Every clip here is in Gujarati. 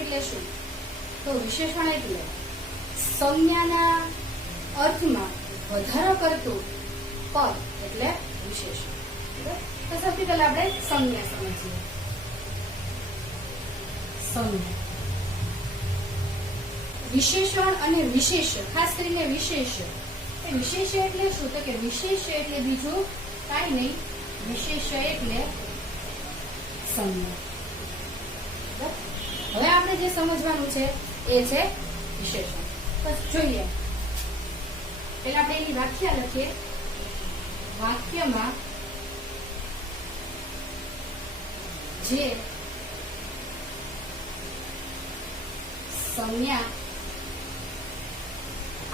એટલે શું? તો વિશેષણ એટલે સંજ્ઞાના અર્થમાં વધારો કરતું પદ એટલે વિશેષણ. તો સૌથી પહેલા આપણે સંજ્ઞા સમજીએ. સંજ્ઞા, વિશેષણ અને વિશેષ, ખાસ કરીને વિશેષ. એ વિશેષ એટલે શું? તો કે વિશેષ એટલે બીજું કાંઈ નહીં, વિશેષ એટલે સંજ્ઞા. હવે આપણે જે સમજવાનું છે એ છે વિશેષણ. બસ જોઈએ. પેલા આપણે એની વ્યાખ્યા લખીએ. વાક્યમાં જે સંજ્ઞા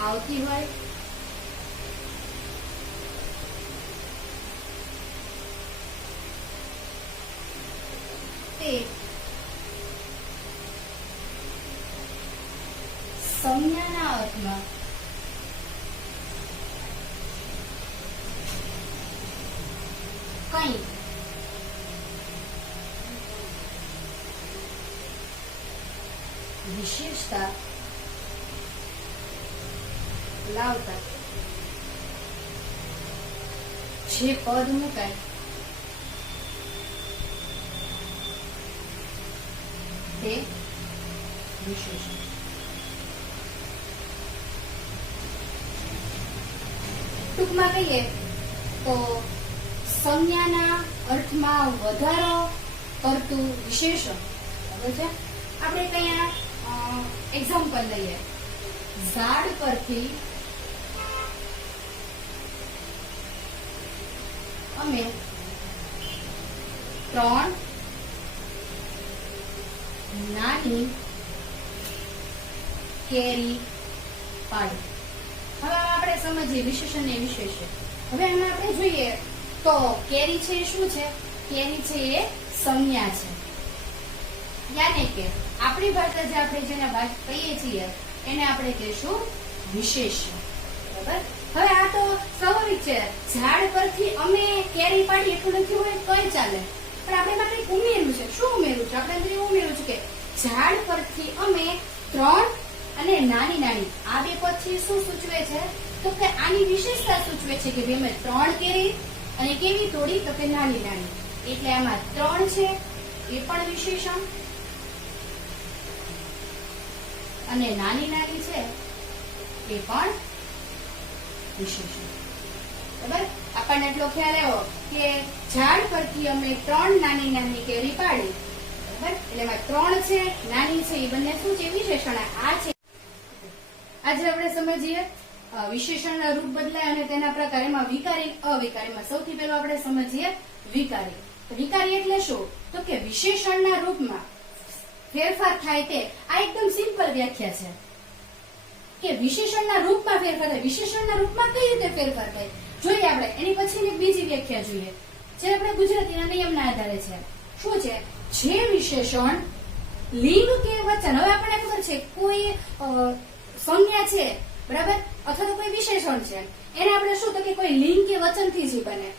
આવતી હોય તે સંજ્ઞાના અર્થમાં કંઈ વિશેષતા લાવતા જે પદ મુકાય તે વિશેષણ. ટૂંકમાં કહીએ તો સંજ્ઞાના અર્થમાં વધારો કરતું વિશેષણ. બરાબર છે? આપણે કયા એક્ઝામ્પલ લઈએ. ઝાડ પરથી અમે 3 નાની કેરી પાડી. હવે આપણે સમજીએ વિશેષણ ને વિશેષ. હવે એમાં આપણે જોઈએ તો કેરી છે શું છે? કેરી છે એ સંજ્ઞા છે. યાને કે આપણી ભાષા જે આપણે જેને વાત કહીએ છીએ એને આપણે કહીશું વિશેષણ. બરાબર? હવે આ તો સ્વાભાવિક છે. ઝાડ પરથી અમે કેરી પાડી એટલું લખ્યું હોય તોય ચાલે, પણ આપણે એમાં કંઈક ઉમેર્યું છે. શું ઉમેર્યું છે? આપણે અંદર ઉમેર્યું છે કે ઝાડ પરથી અમે 3 અને નાની નાની, આ બે પદ શું સૂચવે છે? તો કે આની વિશેષતા સૂચવે છે કે અમે 3 કેરી અને કેવી તોડી? તો કે નાની નાની. એટલે આમાં 3 છે એ પણ વિશેષણ અને નાની નાની છે એ પણ વિશેષણ. બરાબર? આપણને એટલો ખ્યાલ આવ્યો કે ઝાડ પરથી અમે 3 નાની નાની કેરી પાડી. બરાબર? એટલે એમાં 3 છે, નાની છે, એ બંને શું છે? વિશેષણ. આ છે. આજે આપણે સમજીએ વિશેષણના રૂપ બદલાય અને તેના પ્રકાર. એમાં વિકારી, અવિકારીમાં સૌથી પહેલા આપણે સમજીએ વિકારી. વિકારી એટલે શું? તો કે વિશેષણના રૂપમાં ફેરફાર થાય તે. આ એકદમ સિમ્પલ વ્યાખ્યા છે કે વિશેષણના રૂપમાં ફેરફાર થાય. વિશેષણના રૂપમાં કઈ રીતે ફેરફાર થાય જોઈએ આપણે. એની પછીની બીજી વ્યાખ્યા જોઈએ જે આપણે ગુજરાતીના નિયમના આધારે છે. શું છે? જે વિશેષણ લિંગ કે વચન, હવે આપણને ખબર છે કોઈ સંજ્ઞા છે, બરાબર, અથવા તો કોઈ વિશેષણ છે, એને આપણે શું તો કે કોઈ લિંગ કે વચનથી જ બને.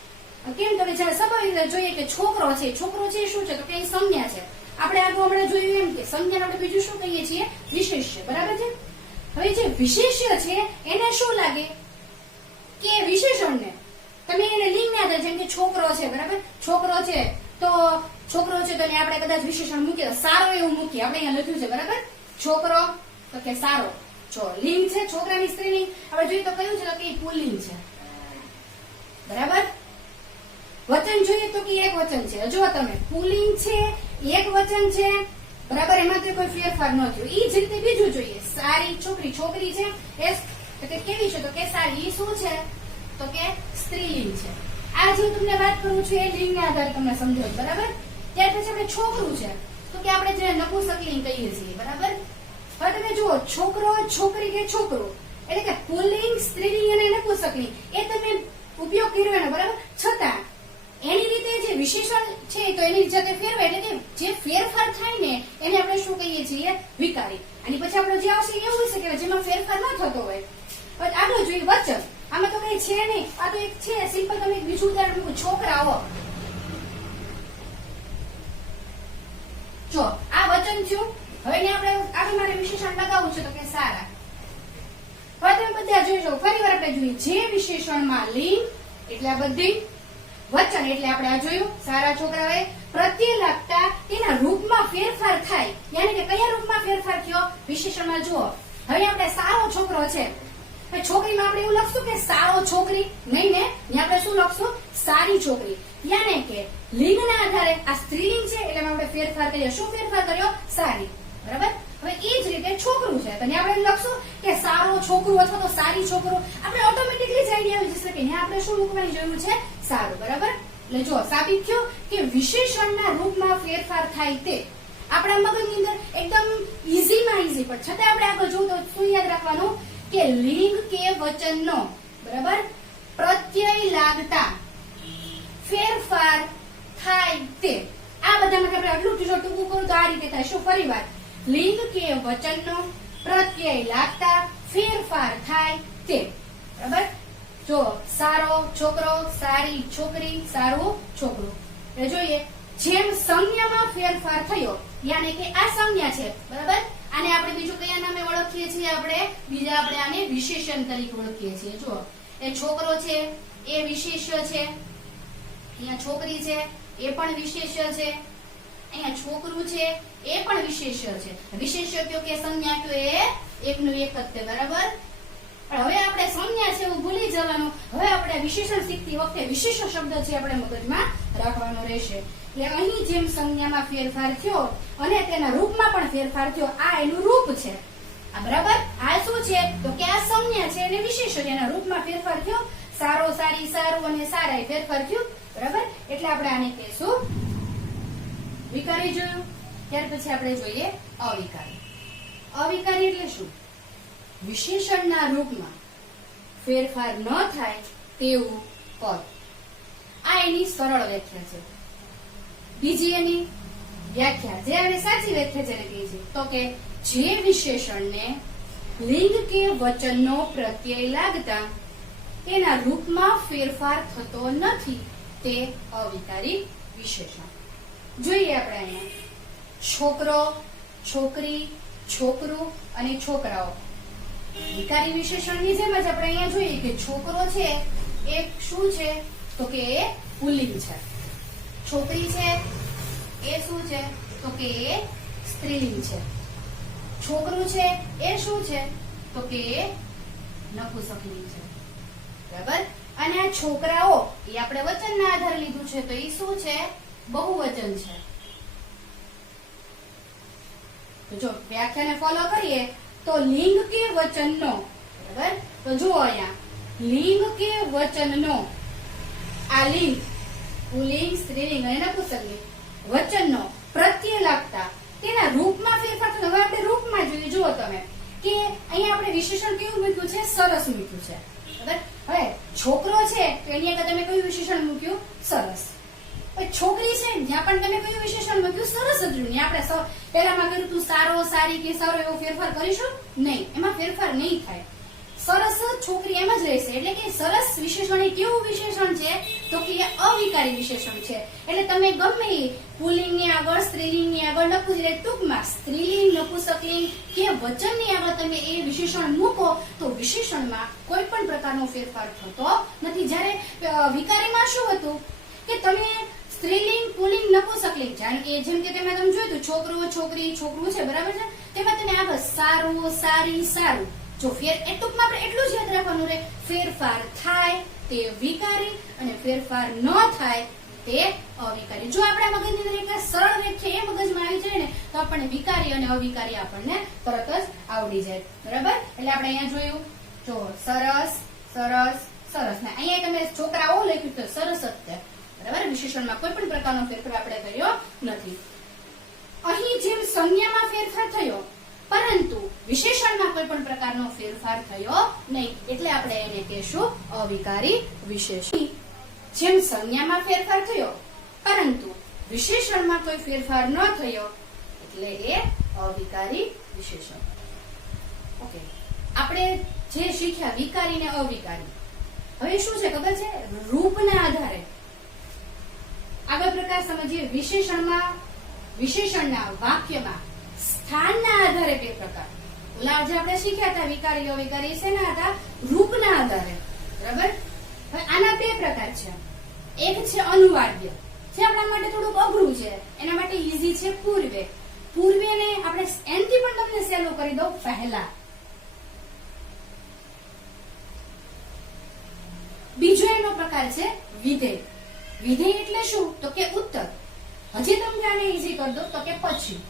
કેમ? તો જ્યારે સ્વાભાવિક જોઈએ કે છોકરો છે, છોકરો છે શું છે? તો કે સંજ્ઞા છે. આપણે આગળ હમણાં જોયું એમ કે સંજ્ઞાને આપણે બીજું શું કહીએ છીએ? વિશેષ્ય. બરાબર છે? હવે જે વિશેષ્ય છે એને શું લાગે કે વિશેષણને તમે એને લિંગને આધારે, જેમ કે છોકરો છે, બરાબર, છોકરો છે તો આપણે કદાચ વિશેષણ મૂકીએ, સારો એવું મૂકીએ. આપણે અહીંયા લખ્યું છે, બરાબર, છોકરો તો કે સારો. જો લિંગ છે છોકરાની, સ્ત્રીની આપણે જોઈએ તો કયું છે? તો કે પુલ્લિંગ છે. બરાબર? વચન જોઈએ તો કે એક વચન છે. જો તમે પુલ્લિંગ છે, એક વચન છે, બરાબર, એમાં તો કોઈ ફેરફાર ન થયો. એ જ રીતે બીજું જોઈએ. સારી છોકરી, છોકરી છે એ તો કે કેવી છે? તો કે સારી. એ શું છે? તો કે સ્ત્રીલિંગ છે. આ જે તમને વાત કરું છું એ લિંગના આધારે તમને સમજો. બરાબર? ત્યાર પછી આપણે છોકરું છે તો કે આપણે જે નપુંસકલિંગ કહીએ છીએ. બરાબર? હવે તમે જુઓ, છોકરો, છોકરી કે છોકરો એટલે કે પુલ્લિંગ, સ્ત્રીલિંગ અને નપુંસકલિંગ એ તમે ઉપયોગ કર્યો એનો. બરાબર? છતાં એની રીતે જે વિશેષણ છે તો એની જાતે ફેરવાય, એટલે કે જે ફેરફાર થાય ને એને આપણે શું કહીએ છીએ? વિકારી. અને પછી આપણો જે આવશે એવું હશે કે જેમાં ફેરફાર ન થતો હોય. પછી આગળ જોઈએ વચન. આમાં તો કઈ છે નહીં. આ તો એક છે સિમ્પલ. તમે એક બીજું ઉદાહરણ મૂકો. છોકરાઓ. જો આ વચન થયું, હવે એને આપણે આગળ મારે વિશેષણ લગાવવું છે તો કે સારા. હવે તમે બધા જોઈ લો, ફરી વાર આપણે જોઈએ, જે વિશેષણમાં લિંગ એટલે આ બધી, વચન એટલે આપણે આ જોયું સારા છોકરાઓએ, પ્રત્યે લાગતા તેના રૂપમાં ફેરફાર થાય, યાની કે કયા રૂપમાં ફેરફાર થયો વિશેષણમાં જુઓ. હવે આપણે સારો છોકરો છે, છોકરીમાં આપણે એવું લખશું કે સારો છોકરી નહીં ને, આપણે શું લખશું સારી છોકરી, યાને કે લિંગના આધારે આ સ્ત્રીલિંગ છે એટલે આપણે ફેરફાર કરીએ. શું ફેરફાર કર્યો? સારી. બરાબર. હવે એ જ રીતે છોકરું છે તો આપણે લખશું કે સારો છોકરો અથવા તો સારી છોકરો, આપણે ઓટોમેટિકલી જ આઈડિયા આવી જશે કે આપણે શું મૂકવાની જરૂર છે? સારું. બરાબર. એટલે જો સાબિત થયું કે વિશેષણના રૂપમાં ફેરફાર થાય તે આપણા મગજની અંદર એકદમ ઈઝીમાં ઈઝી, પણ છતાં આપણે આગળ જોવું તો શું યાદ રાખવાનું કે લિંગ કે વચનનો બરાબર પ્રત્યય લાગતા ફેરફાર થાય તે. આ બધામાં આપણે આટલું ટૂંકું કરું તો આ રીતે થાય. શું? ફરીવાર, લિંગ કે વચનનો પ્રત્યય લાગતા ફેરફાર થાય તે. બરાબર. જો સારો છોકરો, સારી છોકરી, સારું છોકરું. એટલે જોઈએ જેમ સંજ્ઞામાં ફેરફાર થયો, યાની કે આ સંજ્ઞા છે. બરાબર. આને આપણે બીજું કયા નામે ઓળખીએ છીએ? આપણે આને વિશેષણ તરીકે ઓળખીએ છીએ. જો એ છોકરો છે એ વિશેષ્ય છે, અહીંયા છોકરી છે એ પણ વિશેષ્ય છે, અહીંયા છોકરું છે એ પણ વિશેષ્ય છે. વિશેષ્ય કયો કે સંજ્ઞા કયો એ એકનું એક જ છે. બરાબર. પણ હવે આપણે સંજ્ઞા છે એવું ભૂલી જવાનું. હવે આપણે વિશેષણ શીખતી વખતે વિશેષ્ય શબ્દ છે આપણે મગજમાં રાખવાનો રહેશે. એટલે અહીં જેમ સંજ્ઞામાં ફેરફાર થયો અને તેના રૂપમાં પણ ફેરફાર થયો, આ એનું રૂપ છે. આ બરાબર. આ શું છે તો કે આ સંજ્ઞા છે અને વિશેષ્ય છે, એના રૂપમાં ફેરફાર થયો. સારો, સારી, સારું અને સારા ફેરફાર થયો. બરાબર. એટલે આપણે આને કહીશું વિકારી. જોયું. ત્યાર પછી આપણે જોઈએ અવિકારી. અવિકારી એટલે શું? વિશેષણના રૂપમાં ફેરફાર ન થાય તેવું પદ. આ એની સરળ વ્યાખ્યા છે. બીજી એની વ્યાખ્યા જે આપણે સાચી વ્યાખ્યા જેને કહીએ છીએ તો કે જે વિશેષણને લિંગ કે વચનનો પ્રત્યય લાગતા તેના રૂપમાં ફેરફાર થતો નથી તે અવિકારી વિશેષણ. જોઈએ આપણે અહીંયા છોકરો, છોકરી, છોકરું અને છોકરાઓ. વિકારી વિશેષણની જેમ જ આપણે અહીંયા જોઈએ કે છોકરો છે એ શું છે તો કે એ પુલ્લિંગ છે, છોકરી છે એ શું છે તો કે એ સ્ત્રીલિંગ છે, છોકરું છે એ શું છે તો કે એ નપુંસકલિંગ છે. બરાબર. અને આ છોકરાઓ એ આપણે વચનના આધારે લીધું છે તો એ શું છે? બહુવચન છે. તો જો વ્યાખ્યાને ફોલો કરીએ તો લિંગ કે વચનનો, બરાબર, તો જુઓ અહીંયા લિંગ કે વચનનો, આ લિંગ પુલ્લિંગ, સ્ત્રીલિંગ અને નપુંસકલિંગ, વચનનો પ્રત્યય લાગતા તેના રૂપમાં ફેરફાર થતો. હવે આપણે રૂપમાં જોઈએ. જુઓ તમે કે અહીંયા આપણે વિશેષણ કેવું મૂક્યું છે? સરસ મૂક્યું છે. બરાબર. હવે છોકરો છે તો એની આગળ તમે કયું વિશેષણ મૂક્યું? સરસ. છોકરી છે જ્યાં પણ તમે કયું વિશેષણ મૂક્યું? સરસ જ રહ્યું. આપણે પહેલામાં કર્યું તું સારો, સારી કે સારો એવો ફેરફાર કરીશું નહીં, એમાં ફેરફાર નહીં થાય. સરસ છોકરી એમ જ રહેશે. એટલે કે સરસ વિશેષણ એ કેવું વિશેષણ છે તો કે એ અવિકારી વિશેષણ છે. એટલે તમે ગમે પુલ્લિંગની આગળ, સ્ત્રીલિંગની આગળ નપુંસકલિંગ, ટૂંકમાં સ્ત્રીલિંગ, નપુંસકલિંગ કે વચનની આગળ તમે એ વિશેષણ મૂકો તો વિશેષણમાં કોઈ પણ પ્રકારનો ફેરફાર થતો નથી. જ્યારે વિકારીમાં શું હતું કે તમે સ્ત્રીલિંગ, પુલ્લિંગ, નપુંસકલિંગ જેમ કે તમે જોયું તો છોકરો, છોકરી, છોકરું છે. બરાબર છે. તેમાં તમે આગળ સારું, સારી, સારું. જો ટૂંકમાં આપણે એટલું જ યાદ રાખવાનું રહે, ફેરફાર થાય તે વિકારી અને ફેરફાર ન થાય તે અવિકારી. જો આપણા મગજની અંદર એક સરળ વ્યાખ્યા એ મગજમાં આવી જાય ને તો આપણને વિકારી અને અવિકારી આપણને તરત જ આવડી જાય. બરાબર. એટલે આપણે અહીંયા જોયું, જો સરસ, સરસ, સરસ. ને અહીંયા તમે છોકરાઓ લખ્યું તો સરસ જ છે. બરાબર. વિશેષણમાં કોઈ પણ પ્રકારનો ફેરફાર આપણે કર્યો નથી. અહીં જેમ સંજ્ઞામાં ફેરફાર થયો પરંતુ વિશેષણમાં કોઈ પણ પ્રકારનો ફેરફાર થયો નહીં, એટલે આપણે એને કહેશું અવિકારી વિશેષણ. જેમ સંજ્ઞામાં ફેરફાર થયો પરંતુ વિશેષણમાં કોઈ ફેરફાર ન થયો એટલે એ અવિકારી વિશેષણ. ઓકે. આપણે જે શીખ્યા વિકારી ને અવિકારી, હવે શું છે ખબર છે? રૂપના આધારે આગળ પ્રકાર સમજીએ. વિશેષણના વાક્યમાં સ્થાન આધારે બે પ્રકાર. ઓલા જે આપણે શીખ્યા હતા વિકારી અવિકારી શેના હતા? રૂપના આધારે. બરાબર. હવે આના બે પ્રકાર છે. એક છે અનુવાદ્ય, જે આપણા માટે થોડુંક અઘરું છે, એના માટે ઈઝી છે પૂર્વે. પૂર્વેને આપણે એનથી પણ તમને સહેલું કરી દઉં પહેલા. બીજો એનો પ્રકાર છે વિધેય. વિધેય એટલે શું? તો કે ઉત્તર. હજી તમને આને ઈઝી કરી દો તો કે પછી.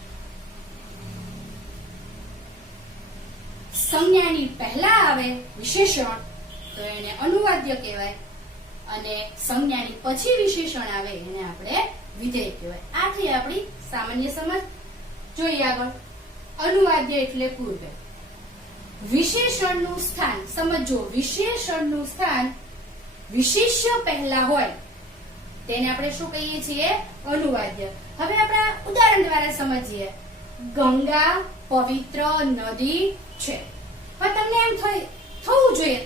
સંજ્ઞાની પહેલા આવે વિશેષણ તો એને અનુવાદ્ય કહેવાય, અને સંજ્ઞાની પછી વિશેષણ આવે એને આપણે વિધેય કહેવાય. આ થઈ આપણી સામાન્ય સમજ. જોઈએ આગળ. અનુવાદ્ય એટલે પૂર્વે. વિશેષણનું સ્થાન સમજો. વિશેષણનું સ્થાન વિશેષ્ય પહેલા હોય તેને આપણે શું કહીએ છીએ? અનુવાદ્ય. હવે આપણા ઉદાહરણ દ્વારા સમજીએ. ગંગા પવિત્ર નદી છે. હવે તમને એમ થવું જોઈએ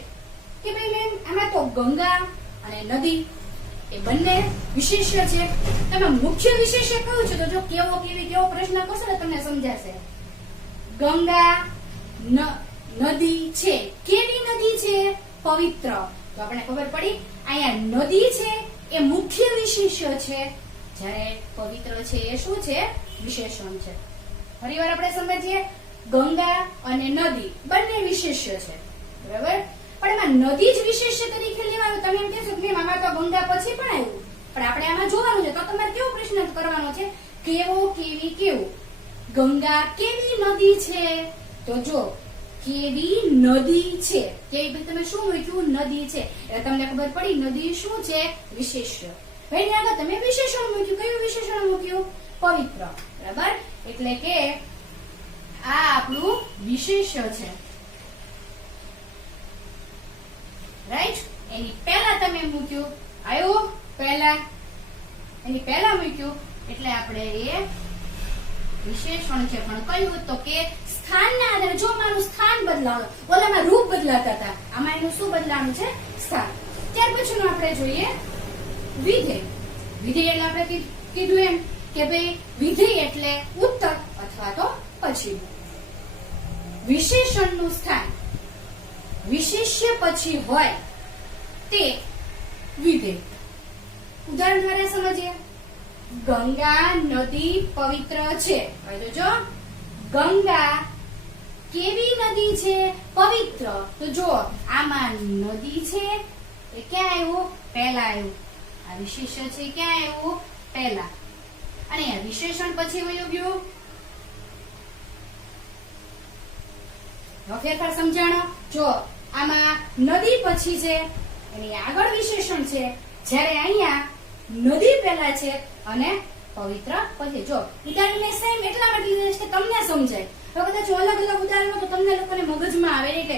કે ભાઈ મેમ આમાં તો ગંગા અને નદી એ બંને વિશેષ્ય છે, એમાં મુખ્ય વિશેષ્ય કયું છે? તો જો કેવો પ્રશ્ન કરશો ને તમને સમજાશે. ગંગા નદી છે. કેવી નદી છે? પવિત્ર. તો આપણે ખબર પડી અહીંયા નદી છે એ મુખ્ય વિશેષ્ય છે, જ્યારે પવિત્ર છે એ શું છે? વિશેષણ છે. ફરીવાર આપણે સમજીએ. ગંગા અને નદી બંને વિશેષ્ય છે, બરાબર. પણ એમાં નદી જ વિશેષ્ય તરીકે લેવાનું. તમે એમ કહેશો કે આમાં તો ગંગા પછી પણ આવ્યું, પણ આપણે આમાં જોવાનું છે. તો તમારે કેવો પ્રશ્ન કરવાનો છે? કેવો, કેવી, કેવું. ગંગા કેવી નદી છે? તો જો કેવી નદી છે, કેવી તમે શું મૂક્યું? નદી છે. એટલે તમને ખબર પડી નદી શું છે? વિશેષ્ય. ભાઈ આગળ તમે વિશેષણ મૂક્યું. કયું વિશેષણ મૂક્યું? પવિત્ર. બરાબર. એટલે કે આ આપણું વિશેષ્ય છે, રાઈટ. એની પહેલા તમે મૂક્યું. આવ્યો પહેલા, એની પહેલા મૂક્યું એટલે આપણે એ વિશેષણ છે. પણ કયું? તો કે સ્થાનના આધારે. જો મારું સ્થાન બદલાવાનું, ઓલામાં રૂપ બદલાતા હતા, આમાં એનું શું બદલાવાનું છે? સ્થાન. ત્યાર પછીનું આપણે જોઈએ વિધેય. વિધેય એટલે આપણે કીધું એમ કે ભાઈ વિધેય એટલે ઉત્તર અથવા તો પછી. વિશેષણનું સ્થાન વિશેષ્ય પછી હોય તે વિધેય. ઉદાહરણ દ્વારા સમજીએ. ગંગા નદી પવિત્ર છે. હવે જો ગંગા કેવી નદી છે? પવિત્ર. તો જો આમાં નદી છે એ ક્યાં આવ્યું? પહેલા આવ્યું. આ વિશેષ્ય છે ક્યાં આવ્યું? પહેલા. અને આ વિશેષણ પછી વયું ગયું. ફેરફાર સમજાણો. જો આમાં નદી પછી છે, એની આગળ વિશેષણ છે, જ્યારે અહીંયા નદી પહેલા છે અને પવિત્ર પછી. જો ઉદાહરણ મેં સેમ એટલા માટે લીધું છે કે તમને સમજાય. હવે કદાચ અલગ અલગ ઉદાહરણો તો તમને લોકોને મગજમાં આવે. એટલે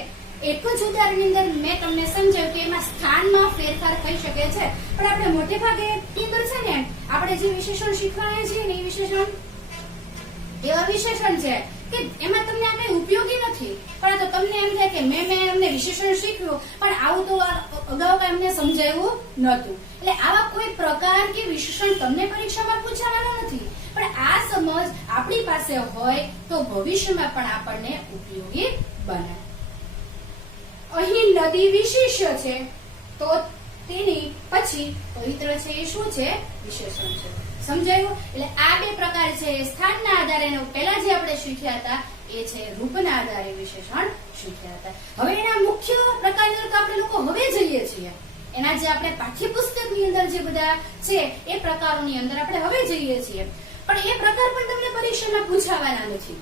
એક જ ઉદાહરણની અંદર મેં તમને સમજાવ્યું કે એમાં સ્થાનમાં ફેરફાર થઈ શકે છે. પણ આપણે મોટે ભાગે અંદર છે ને આપણે જે વિશેષણ શીખવાડીએ છીએ ને એ વિશેષણ એવા વિશેષણ છે કે એમાં તમને આમે ઉપયોગી નથી, પણ તો તમને એમ થાય કે મેં એમને વિશેષણ શીખ્યું પણ આવું તો અગાઉ એમને સમજાયું નહોતું. એટલે આવા કોઈ પ્રકાર કે વિશેષણ તમને પરીક્ષામાં પૂછાવાનો નથી, પણ આ સમજ આપણી પાસે હોય તો ભવિષ્યમાં પણ આપણને ઉપયોગી બને. અહીં નદી વિશેષ્ય છે તો તેની પછી પવિત્ર છે એ શું છે? વિશેષણ છે. સમજાયું? એટલે આ બે પ્રકાર છે. સ્થાનના આધારે પહેલા જે આપણે શીખ્યા હતા એ છે રૂપના આધારે વિશેષણ શીખ્યા હતા. હવે એના મુખ્ય પ્રકારની અંદર આપણે લોકો હવે જઈએ છીએ. એના જે આપણે પાઠ્યપુસ્તકની અંદર જે બધા છે એ પ્રકારોની અંદર આપણે હવે જઈએ છીએ. પણ એ પ્રકાર પણ તમને પરીક્ષામાં પૂછાવાના નથી.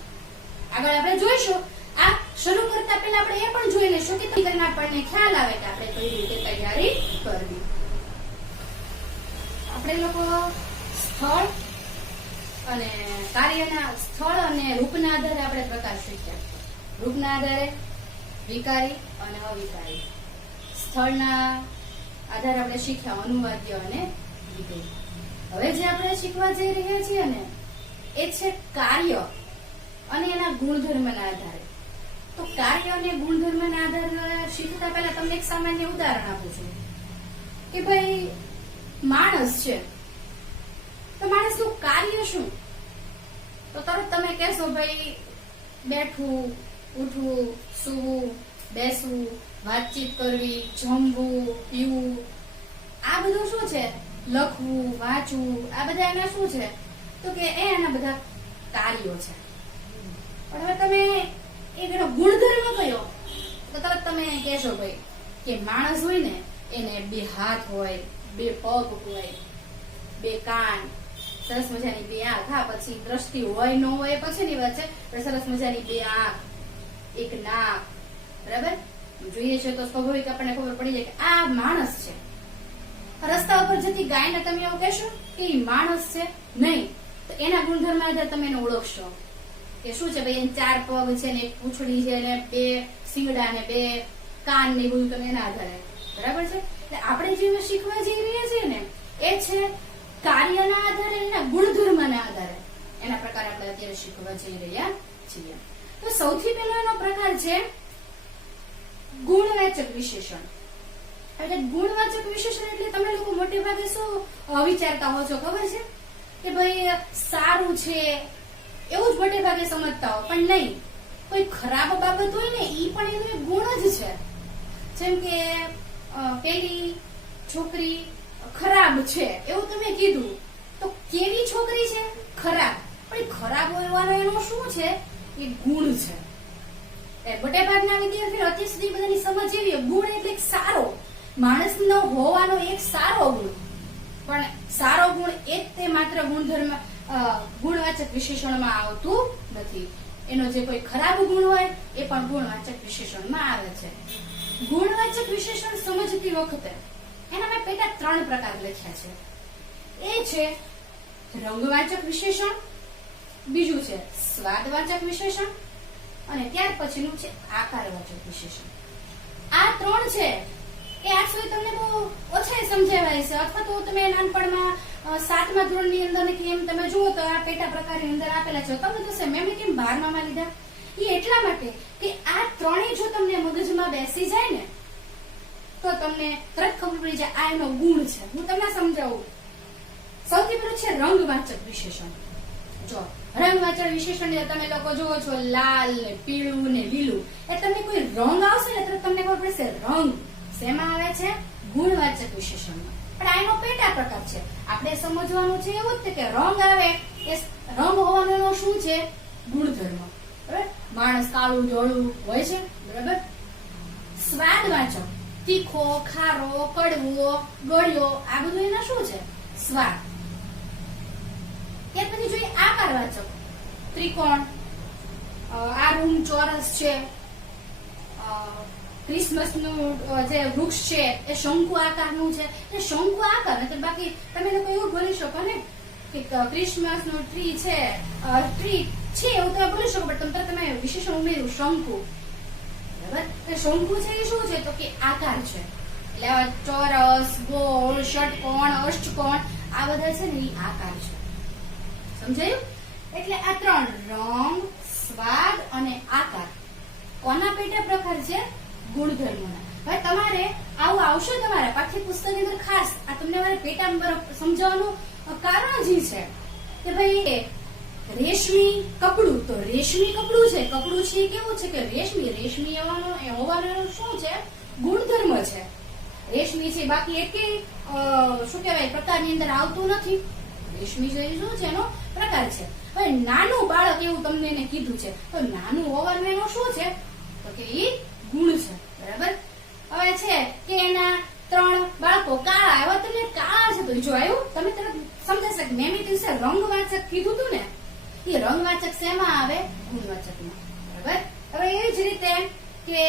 આગળ આપણે જોઈશું. આ શરૂ કરતા પહેલા આપણે એ પણ જોઈ લઈશું કે કરીને આપણને ખ્યાલ આવે કે આપણે કઈ રીતે તૈયારી કરવી. આપણે લોકો સ્થળ અને કાર્યના સ્થળ અને રૂપના આધારે આપણે પ્રકાર શીખ્યા. રૂપના આધારે વિકારી અને અવિકારી. સ્થળના આધારે આપણે શીખ્યા અનુવાદ્ય અને વિધેય. હવે જે આપણે શીખવા જઈ રહ્યા છીએ ને એ છે કાર્ય અને એના ગુણધર્મના આધારે. તો કાર્ય અને ગુણધર્મના આધારે શીખતા પહેલા તમને એક સામાન્ય ઉદાહરણ આપું છું કે ભાઈ માણસ છે તો માણસનું કાર્ય શું? તો તરત તમે કહેશો ભાઈ બેઠવું, ઉઠવું, સૂવું, બેસવું, વાતચીત કરવી, જમવું, પીવું, આ બધું શું છે? લખવું, વાંચવું, આ બધા એના શું છે? તો કે એના બધા કાર્યો છે. પણ હવે તમે એનો ગુણધર્મ કયો? તો તરત તમે કહેશો ભાઈ કે માણસ હોય ને એને 2 હાથ હોય, 2 પગ હોય, 2 કાન, સરસ મજાની 2 આંખ, હા પછી દ્રષ્ટિ હોય ન હોય પછીની વાત છે, પણ સરસ મજાની 2 આંખ, 1 નાક, બરાબર? જોઈએ છે તો સ્વાભાવિક આપણને ખબર પડી જાય કે આ માણસ છે. રસ્તા ઉપર જતી ગાયને તમે એવું કહેશો કે એ માણસ છે? નહીં. તો એના ગુણધર્મ આધારે તમે એને ઓળખશો કે શું છે ભાઈ, એને 4 પગ છે ને 1 પૂંછડી છે ને 2 શિંગડા ને 2 કાન ને બધું તમે એના આધારે, બરાબર છે? એટલે આપણે જે શીખવા જઈ રહ્યા છીએ ને એ છે કાર્યના આધારે, એના ગુણધર્મના આધારે એના પ્રકાર આપણે અત્યારે શીખવા જઈ રહ્યા છીએ. તો સૌથી પહેલો એનો પ્રકાર છે ગુણવાચક વિશેષણ. એટલે ગુણવાચક વિશેષણ એટલે તમે લોકો મોટે ભાગે શું વિચારતા હો છો ખબર છે? કે ભાઈ સારું છે એવું જ મોટે ભાગે સમજતા હો, પણ નહીં. કોઈ ખરાબ બાબત હોય ને ઈ પણ એનો એક ગુણ જ છે. જેમ કે પેલી છોકરી ખરાબ છે એવું તમે કીધું, તો કેવી છોકરી છે? ખરાબ. પણ ખરાબ હોવાનો એનો શું છે? એ ગુણ છે. મોટે ભાગના વિદ્યાર્થીઓ અત્યાર સુધી બધાની સમજ એવી, ગુણ એટલે એક સારો માણસનો હોવાનો એક સારો ગુણ. પણ સારો ગુણ એ જ તે માત્ર ગુણધર્મ ગુણવાચક વિશેષણમાં આવતું નથી. એનો જે કોઈ ખરાબ ગુણ હોય એ પણ ગુણવાચક વિશેષણમાં આવે છે. ગુણવાચક વિશેષણ સમજતી વખતે એના મેં પેટા 3 પ્રકાર લખ્યા છે. એ છે રંગવાચક વિશેષણ, બીજું છે સ્વાદવાચક વિશેષણ અને ત્યાર પછીનું છે આકારવાચક વિશેષણ. આ 3 છે એ આજ સુધી તમને બહુ ઓછા સમજાવાય છે, અથવા તો તમે નાનપણમાં 7મા ધોરણની અંદર કે એમ તમે જુઓ તો આ પેટા પ્રકારની અંદર આપેલા છે. તમને થશે મેં કેમ 12માં લીધા? એ એટલા માટે કે આ 3 જો તમને મગજમાં બેસી જાય ને તો તમને તરત ખબર પડી જાય આ એનો ગુણ છે. હું તમને સમજાવું. સૌથી પહેલું છે રંગવાચક વિશેષણ. જો રંગવાચક વિશેષણ તમે લોકો જુઓ છો લાલ ને પીળું ને લીલું, એ તમને કોઈ રંગ આવશે ને તો તમને ખબર પડશે રંગ શેમાં આવે છે? ગુણવાચક વિશેષણમાં. પણ આ એનો પેટા પ્રકાર છે. આપણે સમજવાનું છે એવું જ કે રંગ આવે એ રંગ હોવાનો એનો શું છે? ગુણધર્મ. બરાબર? માણસ કાળું ધોળું હોય છે, બરાબર? સ્વાદવાચક તીખો, ખારો, કડવો, ગળ્યો, આ બધું એના શું છે? સ્વાદ. ત્યાર પછી જોઈએ આકારવાચક. ત્રિકોણ, આ રૂમ ચોરસ છે, ક્રિસમસ નું જે વૃક્ષ છે એ શંકુ આકારનું છે. એ શંકુ આકાર એટલે બાકી તમે લોકો એવું બોલી શકો ને કે ક્રિસમસ નું ટ્રી છે એવું તમે બોલી શકો, પણ તમે વિશેષણ ઉમેર્યું શંકુ, બરાબર? શંકુ છે એ શું છે? તો કે આકાર છે. એટલે ચોરસ, ગોળ, ષટકોણ, અષ્ટકોણ આ બધા છે ને એ આકાર છે. સમજાયું? એટલે આ 3 રંગ, સ્વાદ અને આકાર કોના પેટા પ્રકાર છે? ગુણધર્મોના. હવે તમારે આવું આવશે તમારા પાઠ્યપુસ્તકની અંદર ખાસ આ તમને મારે પેટા સમજાવવાનું કારણ જ છે કે ભાઈ રેશમી કપડું, તો રેશમી કપડું છે, કપડું છે કેવું છે કે રેશમી હોવાનો શું છે? ગુણધર્મ છે. રેશમી છે, બાકી એકે શું કહેવાય પ્રકારની અંદર આવતું નથી. રેશમી છે શું છે? એનો પ્રકાર છે. હવે નાનું બાળક એવું તમને એને કીધું છે, તો નાનું હોવાનું એનો શું છે? તો કે એ ગુણ છે, બરાબર? હવે છે કે એના 3 બાળકો કાળા, હવે તમને કાળા છે તો જો આવ્યું તમે તરત સમજાશે કે મેં દિવસે રંગવાચક કીધું હતું ને, એ રંગવાચક શેમાં આવે? ગુણવાચકમાં, બરાબર? હવે એવી જ રીતે કે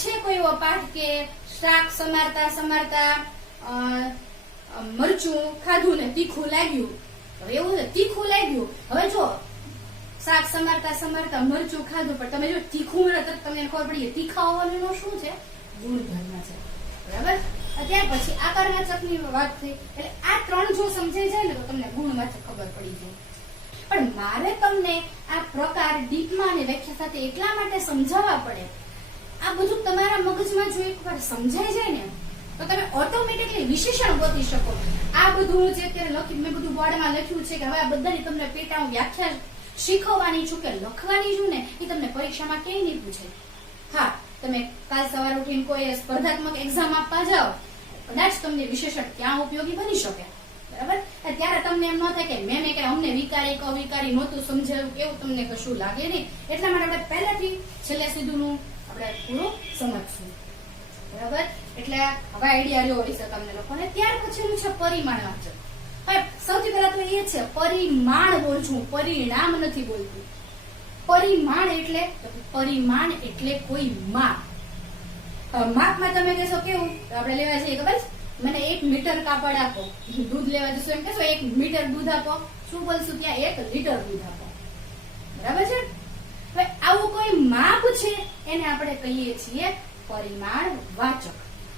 છે કોઈ એવો પાઠ કે શાક સમારતા મરચું ખાધું ને તીખું લાગ્યું. હવે એવું છે તીખું લાગ્યું. હવે જો શાક સમારતા મરચું ખાધું, પણ તમે જો તીખું મળે તો તમને ખબર પડી તીખા હોવાનો શું છે? ગુણધર્મ છે, બરાબર? ત્યાર પછી આકારવાચકની વાત થઈ. એટલે આ 3 જો સમજાઈ જાય ને તો તમને ગુણવાચક ખબર પડી જાય. પણ મારે તમને આ પ્રકાર ડીપમાં અને વ્યાખ્યા સાથે એટલા માટે સમજાવવા પડે, આ બધું તમારા મગજમાં જો એકવાર સમજાઈ જાય ને તો તમે ઓટોમેટિકલી વિશેષણ ગોતી શકો. આ બધું જે અત્યારે મેં બધું બોર્ડમાં લખ્યું છે કે હવે આ બધાની તમને પેટા હું વ્યાખ્યા શીખવવાની છું કે લખવાની છું ને એ તમને પરીક્ષામાં ક્યાંય નહીં પૂછે. હા, તમે કાલ સવારે ઉઠીને કોઈ સ્પર્ધાત્મક એક્ઝામ આપવા જાઓ, કદાચ તમને વિશેષણ ત્યાં ઉપયોગી બની શકે, બરાબર. ત્યારે તમને એમ ન થાય કે મેં કે અમને વિકારી કવિકારી નહોતું સમજાવ્યું, એવું તમને કશું લાગે નહીં. એટલા માટે આપણે પહેલાથી છેલ્લે સુધીનું આપણે પૂરું સમજશું, બરાબર. એટલે હવે આઈડિયા રહ્યો હશે તમને લોકોને. ત્યાર પછીનું છે પરિમાણ વાચક. હવે સૌથી પહેલા તો એ છે પરિમાણ બોલું છું, પરિણામ નથી બોલતું. પરિમાણ એટલે કોઈ માપ. માપમાં તમે કહેશો કેવું, આપણે લેવા જઈએ ખબર છે, મને 1 મીટર કાપડ આપો, દૂધ લેવા જશો એમ કહેશો 1 મીટર દૂધ આપો, શું બોલશું ત્યાં 1 લીટર દૂધ આપો, બરાબર છે. હવે આવું કોઈ માપ છે એને આપણે કહીએ છીએ પરિમાણ વાચક.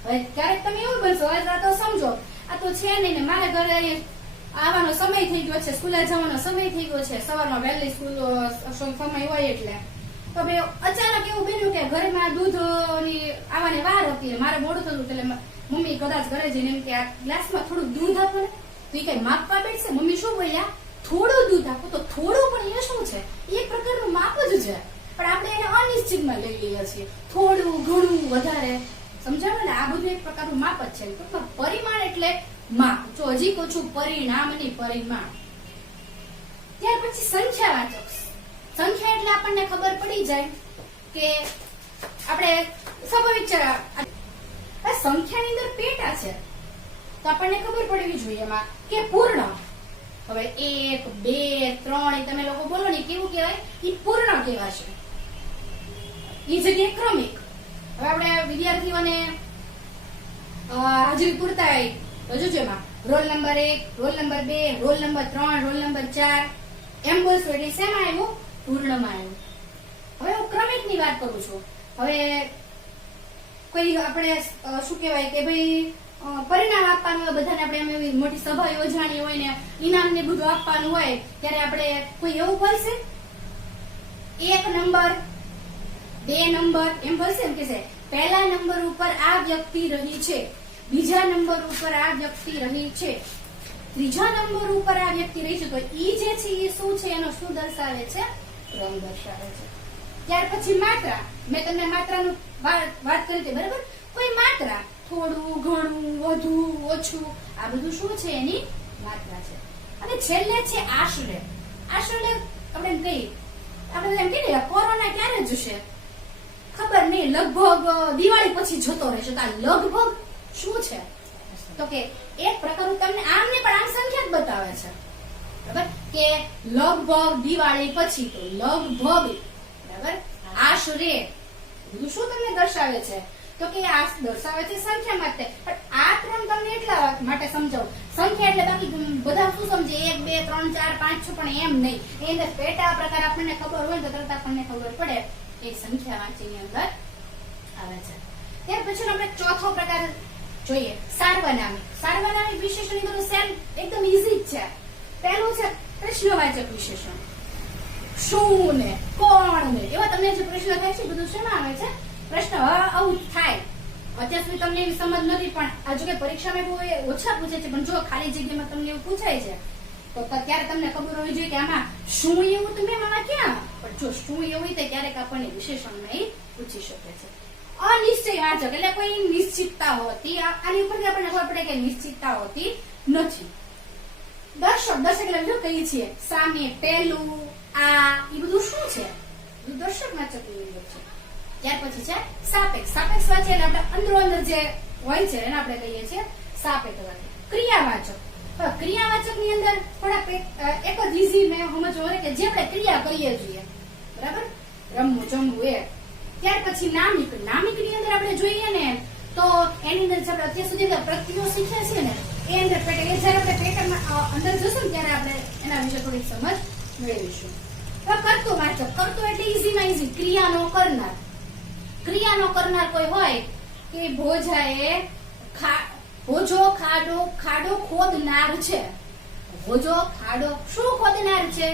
હવે ક્યારેક તમે એવું બનશો, હવે તો સમજો આ તો છે નહીં ને મારા ઘરે આવવાનો સમય થઈ ગયો છે, સ્કૂલે જવાનો સમય થઈ ગયો છે, સવારમાં વહેલી સ્કૂલ સમય હોય એટલે તો બે અચાનક એવું બન્યું કે ઘરમાં દૂધની આવવાની વાર હતી, મારે મોડું થતું, એટલે મમ્મી કદાચ ઘરે જઈને એમ કે આ ગ્લાસમાં થોડું દૂધ આપો ને, તો એ કઈ માપવા બેઠશે. મમ્મી શું બોલ્યા, થોડું દૂધ આપો. તો થોડું પણ એ શું છે, એક પ્રકારનું માપ જ છે, પણ આપણે એને અનિશ્ચિતમાં લઈ લઈએ છીએ, થોડું ઘણું વધારે, સમજાવો ને. આ બધું એક પ્રકારનું માપ જ છે. ટૂંકમાં પરિમાણ એટલે માપ. જો હજી કહું છું પરિણામ નહીં, પરિમાણ. ત્યાર પછી સંખ્યાવાચક. સંખ્યા એટલે આપણને ખબર પડી જાય કે આપણે સ્વાભાવિક છે સંખ્યાની અંદર પેટા છે, તો આપણને ખબર પડવી જોઈએ એમાં કે પૂર્ણ. હવે 1, 2, 3 તમે લોકો બોલો ને કેવું કહેવાય, એ પૂર્ણ કહેવાશે. એ જગ્યાએ ક્રમિક. હવે આપણે વિદ્યાર્થીઓને હાજરી પૂરતા હોય તો જોજો એમાં roll number 1, roll number 2, roll number 3, roll number 4 એમ બોલશું એટલે શેમાં આવ્યું, પૂર્ણમાં આવ્યું. હવે હું ક્રમિક ની વાત કરું છું. હવે કોઈ આપણે શું કહેવાય કે ભાઈ પરિણામ આપવાનું હોય બધાને, આપણે એમ એવી મોટી સભા યોજાણી હોય ને ઇનામ ને બધું આપવાનું હોય ત્યારે આપણે કોઈ એવું બોલશે 1 નંબર 2 નંબર એમ બોલશે, એમ કહેશે પહેલા નંબર ઉપર આ વ્યક્તિ રહી છે, બીજા નંબર ઉપર આ વ્યક્તિ રહી છે, ત્રીજા નંબર ઉપર આ વ્યક્તિ રહી છે. તો ઈ જે છે એ શું છે, એનો શું દર્શાવે છે, ક્રમ દર્શાવે છે. ત્યાર પછી માત્રા. મેં તમને માત્રાનું વાત કરી હતી, બરાબર. કોઈ માત્રા થોડું ઘણું વધુ ઓછું આ બધું શું છે, એની માત્રા છે. અને છેલ્લે છે આશરે. આશરે આપણે એમ કહીએ, આપણે એમ કહીએ કોરોના ક્યારે જશે ખબર નહીં, લગભગ દિવાળી પછી જતો રહેશે. તો આ લગભગ શું છે, તો કે એક પ્રકારનું તમને આમ ને પણ આમ સંખ્યા જ બતાવે છે, બરાબર, કે લગભગ દિવાળી પછી, તો લગભગ, બરાબર. આશરે બધું શું તમને દર્શાવે છે, તો કે આ દર્શાવે છે સંખ્યા માટે. પણ આ ક્રમ તમને એટલા માટે સમજાવું, સંખ્યા એટલે બાકી બધા શું સમજે 1, 2, 3, 4, 5, 6, પણ એમ નહીં. એ અંદર પેટા પ્રકાર આપણને ખબર હોય તો તરત આપણને ખબર પડે એ સંખ્યા વાંચીની અંદર આવે છે. ત્યાર પછી આપણે ચોથો પ્રકાર જોઈએ, સાર્વનામિક. સાર્વનામિક વિશેષણ ની સેમ એકદમ ઈઝી જ છે. પહેલું છે પ્રશ્નવાચક વિશેષણ. શું ને કોણ ને એવા તમને જે પ્રશ્ન થાય છે બધું શેમાં આવે છે, પ્રશ્ન. આવું થાય અત્યાર સુધી તમને એવી સમજ નથી, પણ હજુ કે પરીક્ષામાં બહુ ઓછા પૂછે છે, પણ જો ખાલી જગ્યામાં તમને એવું પૂછાય છે તો ત્યારે તમને ખબર હોવી જોઈએ કે આમાં શું એવું તમે આમાં ક્યાં, પણ જો શું એવું હોય તો ક્યારેક આપણને વિશેષણમાં એ પૂછી શકે છે. અનિશ્ચય વાચક એટલે કોઈ નિશ્ચિતતા હોતી, આની ઉપરથી આપણને ખબર પડે કે નિશ્ચિતતા હોતી નથી. દર્શક. દર્શક એટલે શું કહીએ છીએ, સામે, પહેલું, આ, એ બધું શું છે, બધું દર્શક વાચક છે. ત્યાર પછી છે સાપેક્ષ. સાપેક્ષ વાચક એટલે આપણે અંદરો અંદર જે હોય છે એને આપણે કહીએ છીએ સાપેક્ષ વાચક. ક્રિયાવાચક. ક્રિયાવાચક ની અંદર થોડા એક જ ઈઝી મેં સમજવું હોય કે જે આપણે ક્રિયા કરીએ છીએ, બરાબર, રમવું, જમવું એ. ત્યાર પછી નામિક. નામિક ની અંદર આપણે જોઈએ ને તો એની અંદર જે આપણે અત્યાર સુધી પ્રત્યયો શીખ્યા છે ને એ અંદર પેટે, એ જયારે આપણે પેટર્નમાં અંદર જશું ને ત્યારે આપણે એના વિશે થોડીક સમજ મેળવીશું. કરતું વાચક. કરતું એટલે ઈઝીમાં ઈઝી ક્રિયાનો કરનાર. ક્રિયાનો કરનાર કોઈ હોય કે ભોજાએ ભોજો ખાડો ખોદનાર છે. ભોજો ખાડો શું ખોદનાર છે,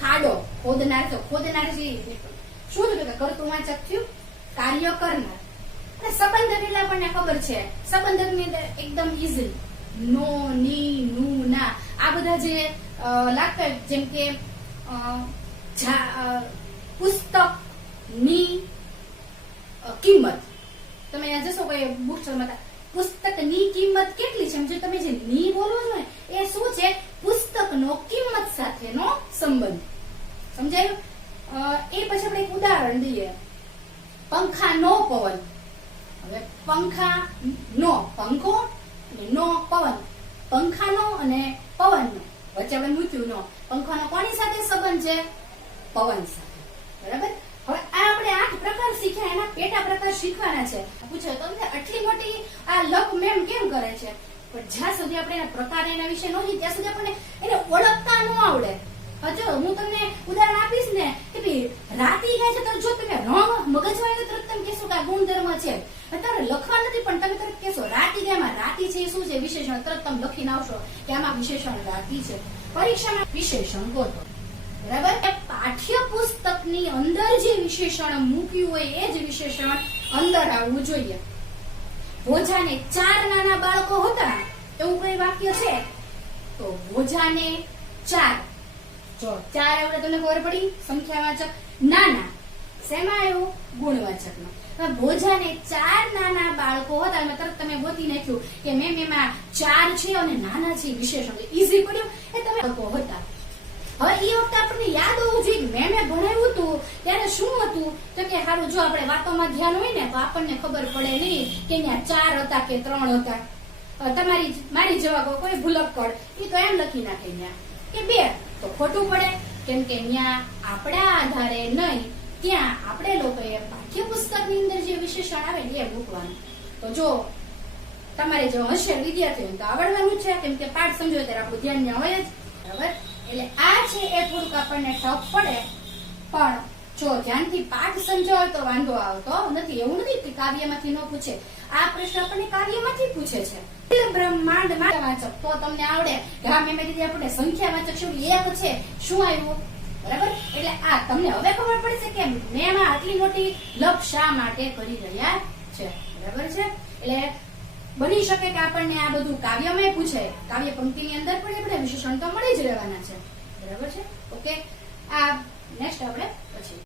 ખાડો ખોદનાર. તો ખોદનાર છે શું થયું કે કરતું વાચક થયું, કાર્ય કરનાર. અને સંબંધક એટલે આપણને ખબર છે, સંબંધક ની અંદર એકદમ ઈઝી નો, ની, નું, ના આ બધા જે લાગતા જેમ કે પુસ્તકની કિંમત, તમે અહીંયા જશો કોઈ બુક સ્ટોરમાં, પુસ્તકની કિંમત કેટલી છે, જો તમે જે ની બોલો છો ને એ શું છે, પુસ્તકનો કિંમત સાથેનો સંબંધ. સમજાયું? એ પછી આપણે એક ઉદાહરણ દઈએ, પંખાનો પવન. હવે પંખા નો, પંખો અને નો પવન, પંખાનો અને પવનનો વચ્ચે આપણે મૂક્યું નો. પંખાનો કોની સાથે સંબંધ છે? પવન સાથે. બરાબર? હવે આ આપણે 8 પ્રકાર શીખ્યા, એના પેટા પ્રકાર શીખવાના છે. પૂછો તમને આટલી મોટી આ લક મેમ કેમ કરે છે? પણ જ્યાં સુધી આપણે એના પ્રકાર એના વિશે ન હોય ત્યાં સુધી આપણને એને ઓળખતા ન આવડે. જો હું તમને ઉદાહરણ આપીશ ને કે ભાઈ રાતી ગાય છે, તો જો તમે રંગ મગજમાં તરત તમે કહેશો કે આ ગુણધર્મ છે. અત્યારે લખવા નથી પણ તમે તરત કહેશો રાતી ગાયમાં રાતી છે એ શું છે વિશેષણ, તરત તમે લખીને આવશો કે આમાં વિશેષણ રાતી છે. પરીક્ષામાં વિશેષણ ગોતો. બરાબર? પાઠ્યપુસ્તકની અંદર જે વિશેષણ મૂક્યું હોય એ જ વિશેષણ અંદર આવવું જોઈએ. ભોજાને 4 નાના બાળકો હતા એવું કોઈ વાક્ય છે? તો ભોજાને 4, જો 4 આવડે તમને ખબર પડી, સંખ્યાવાચક. નાના શેમાં આવ્યું? ગુણવાચકમાં. ભોજાને 4 નાના બાળકો હતા, એમાં તરત તમે ગોતી નાખ્યું કે મેમ એમાં 4 છે અને નાના છે વિશેષણ, ઈઝી પડ્યું. એ તમે બાળકો હતા. હવે એ વખતે આપણને યાદ હોવું જોઈએ મેમે ભણાવ્યું હતું ત્યારે શું હતું, તો કે સારું જો આપણે વાતોમાં ધ્યાન હોય ને તો આપણને ખબર પડે નહીં કે ત્યાં 4 હતા કે 3 હતા. તમારી મારી જેવા કોઈ ભૂલક્કડ એ તો એમ લખી નાખે ત્યાં કે 2, તો ખોટું પડે, કેમ કે ત્યાં આપણા આધારે નહીં, ત્યાં આપણે લોકોએ પાઠ્યપુસ્તકની અંદર જે વિશેષણ આવે એ મૂકવાનું. તો જો તમારે જો હોશિયાર વિદ્યાર્થીઓ તો આવડવાનું છે, કેમ કે પાઠ સમજો ત્યારે આપણું ધ્યાન ત્યાં હોય જ. બરાબર? એટલે આ છે એ થોડુંક આપણને ટફ પડે, પણ જો ધ્યાનથી પાઠ સમજાવો તો વાંધો આવતો નથી. એવું નથી કે કાવ્યમાંથી ન પૂછે, આ પ્રશ્ન આપણને કાવ્યમાંથી પૂછે છે. બ્રહ્માંડ વાચક તો તમને આવડે. ગામ એમ રીતે આપણે સંખ્યાવાચક શું એક છે, શું આવ્યું? બરાબર? એટલે આ તમને હવે ખબર પડશે કે મેં આટલી મોટી લપ શા માટે કરી રહ્યા છે. બરાબર છે? એટલે બની શકે કે આપણને આ બધું કાવ્યમાં પૂછે, કાવ્ય પંક્તિની અંદર પણ આપણે વિશેષણ તો મળી જ રહેવાના છે. બરાબર છે? ઓકે, આ નેક્સ્ટ આપણે પછી